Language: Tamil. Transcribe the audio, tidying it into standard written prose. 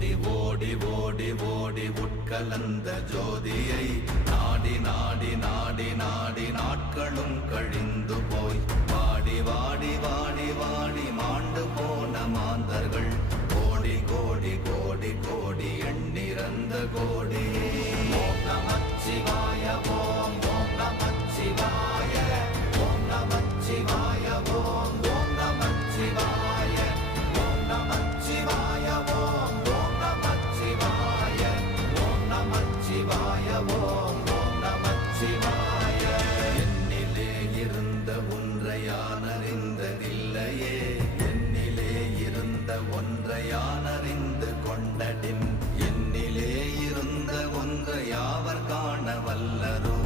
ஓடி ஓடி ஓடி ஓடி உட்கலந்த ஜோதியை நாடி நாடி நாடி நாடி நாட்களும் கழிந்து போய் வாடி வாடி வாடி வாடி மாண்டு போன மாந்தர்கள் கோடி கோடி கோடி கோடி எண்ணிறந்த கோடி. ஓம் நமச்சிவாய ஓம் ஓம் நமச்சிவாய ஓம் நமச்சிவாய ஓம் ஓம் நமச்சிவாய ஓம் நமச்சிவாய ஓம் ஓம் நமச்சிவாய ஓம் நமச்சிவாய ஓம் ஓம் நமச்சிவாய. என்னிலே இருந்த ஒன்றை யான் அறிந்ததில்லையே, என்னிலே இருந்த ஒன்றை யான் அறிந்து கொண்டடின், என்னிலே இருந்த ஒன்றை யாவர் காண வல்லரோ.